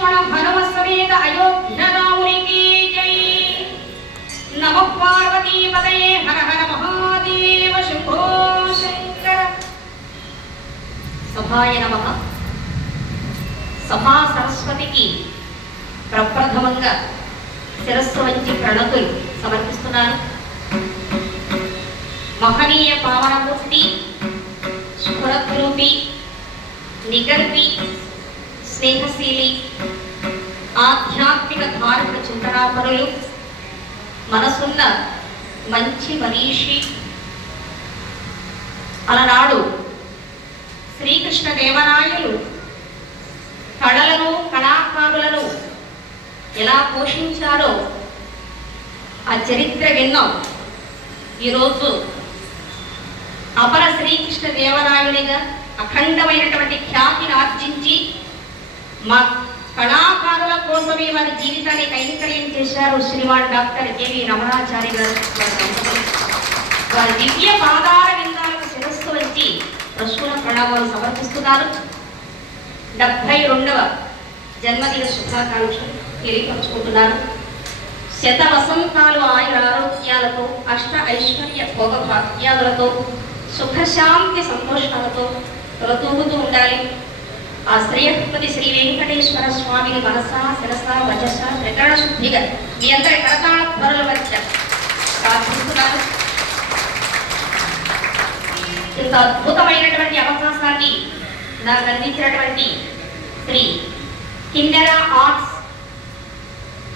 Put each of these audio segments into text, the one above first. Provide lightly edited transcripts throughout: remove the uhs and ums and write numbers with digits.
లక్ష్మణ హనుమ సమేత అయోధ్య రామునికి జై. నమః పార్వతీపతయే హర హర మహాదేవ శంభో శంకర. సభాయ నమః. సభా సరస్వతికి ప్రప్రథమంగా శిరస్సు వంచి ప్రణతులు సమర్పిస్తున్నాను. మహనీయ పావనమూర్తి, స్ఫురద్రూపి, నిగర్వి, స్నేహశీలి, ఆధ్యాత్మిక ధార్మిక చింతనాపరులు, మనసున్న మంచి మనీషి, అలనాడు శ్రీకృష్ణ దేవరాయలు కళలను కళాకారులను ఎలా పోషించారో ఆ చరిత్ర విన్నాం. ఈరోజు అపర శ్రీకృష్ణ దేవరాయునిగా అఖండమైనటువంటి ఖ్యాతిని ఆర్జించి మా కళాకారుల కోసమే వారి జీవితాన్ని కైంకర్యం చేశారు శ్రీమాన్ డాక్టర్ కెవి రమణాచారి గారు. వారి దివ్య పాదాల విందాలకు శిరస్సు వంచి ప్రశ్న ప్రణామాలు సమర్పిస్తున్నారు. 72వ జన్మదిన శుభాకాంక్షలు తెలియపరుచుకుంటున్నారు. శత వసంతాలు ఆయుర ఆరోగ్యాలతో, అష్ట ఐశ్వర్య భోగ భాగ్యాలతో, సుఖశాంతి సంతోషాలతో తొలతూగుతూ ఉండాలి. ఆ శ్రేయపతి శ్రీ వెంకటేశ్వర స్వామిని మనసా శిరస వచస త్రికరణ శుద్ధిగా మీ అందరి కరతాళ ధ్వనుల మధ్య ప్రార్థిస్తున్నారు. ఇంత అద్భుతమైనటువంటి అవకాశాన్ని నాకు అందించినటువంటి శ్రీ కిన్నెర ఆర్ట్స్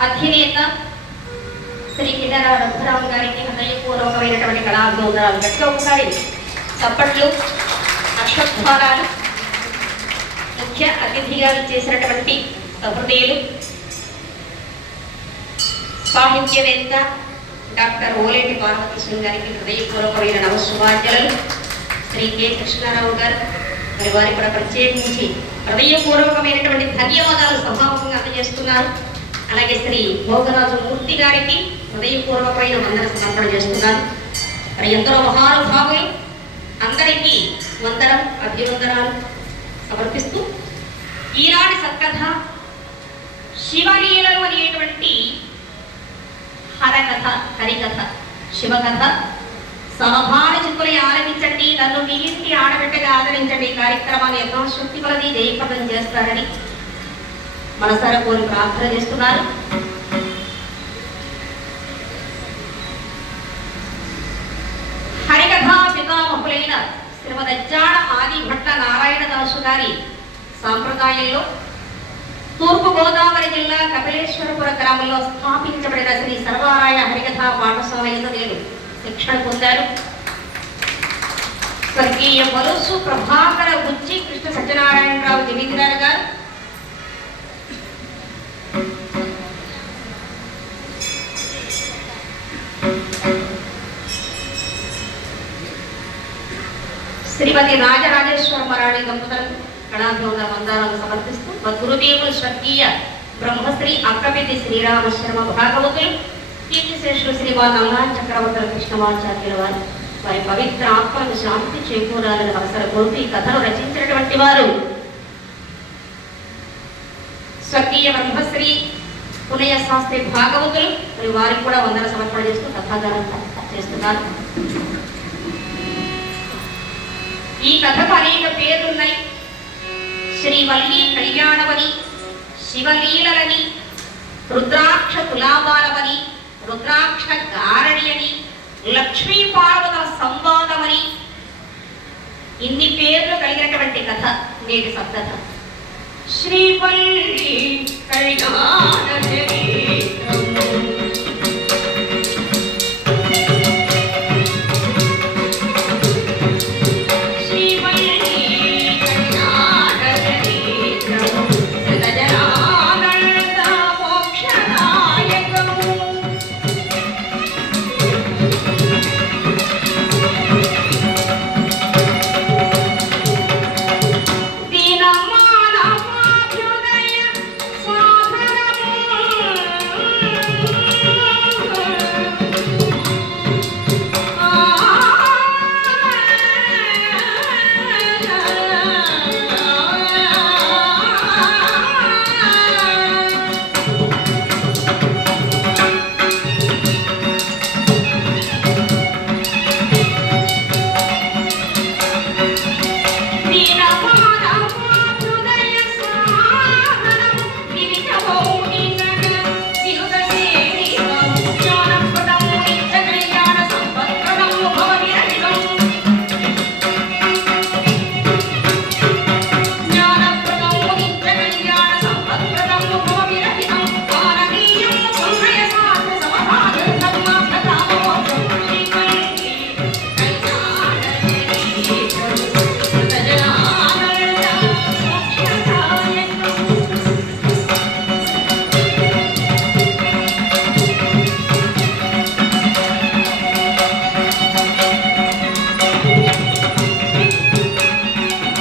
అధినేత శ్రీ కిన్నెర రఘురామ్ గారికి హృదయపూర్వకమైనటువంటి కళాభివందనాలు. గట్టిగా ఒకసారి చప్పట్లు, అక్షధ్వానాలు. ముఖ్య అతిథిగా చేసినటువంటి సహృదయులు సాహిత్యవేత్త డాక్టర్ ఓలేటి పార్వతీశ్వర గారికి హృదయపూర్వకమైన నమస్సుమాంజలు. శ్రీ కె కృష్ణారావు గారు మరి వారికి కూడా ప్రత్యేకించి హృదయపూర్వకమైనటువంటి ధన్యవాదాలు సభాముఖంగా అందజేస్తున్నారు. అలాగే శ్రీ భోగరాజు మూర్తి గారికి హృదయపూర్వకమైన వందన సమర్పణ చేస్తున్నారు. మరి ఎందరో మహానుభావులు అందరికీ వందనం అభివందనాలు సమర్పిస్తూ ఈనాటి సత్కథ శివలీలలు అనేటువంటి హరకథ, హరికథ, శివకథ. సమభార చిత్తులై ఆలపించండి, నన్ను మీ ఇంటి ఆడబిడ్డగా ఆదరించండి. కార్యక్రమాన్ని యథాశక్తి కొలది జయప్రదం చేస్తారని మనసారా కోరి ప్రార్థన చేస్తున్నారు. హరికథా పితామహులైన శ్రీమదజ్జాడ ఆది భట్ల నారాయణదాసు గారి సాంప్రదాయంలో తూర్పు గోదావరి జిల్లా కపిలేశ్వరపుర గ్రామంలో స్థాపించబడిన శ్రీ సర్వారాయ హరికథా పాఠశాల నేను శిక్షణ పొందారు. స్వర్గీయ వలుసు ప్రభాకర బుజ్జి కృష్ణ సత్యనారాయణరావు జమీందారు గారు, శ్రీమతి రాజరాజేశ్వర మరాఠీ దంపతులకు కళాభివందన వందనాలు సమర్పిస్తూ మా గురుదేవులు స్వర్గీయ బ్రహ్మశ్రీ అక్కపెద్ది శ్రీరామ శర్మ భాగవతులు, కీర్తిశేషులు శ్రీమాన్ నల్లాన్ చక్రవర్తుల కృష్ణమాచార్యుల వారు వారి పవిత్ర ఆత్మలకు శాంతి చేకూరాలని అవసరం కోరుతూ ఈ కథను రచించినటువంటి వారు స్వర్గీయ బ్రహ్మశ్రీ పునయ శాస్త్రి భాగవతులు. మరి వారికి కూడా వందన సమర్పణ చేస్తూ కథాగానం చేస్తున్నారు. ఈ కథకు అనేక పేర్లున్నాయి. శ్రీవల్లి కళ్యాణవని, శివలీలని, రుద్రాక్ష తులాభారమని, రుద్రాక్ష గారణి అని, లక్ష్మీ పార్వతుల సంవాదమని, ఇన్ని పేర్లు కలిగినటువంటి కథ నేటి సప్తథ. శ్రీవల్లి కళ్యాణవని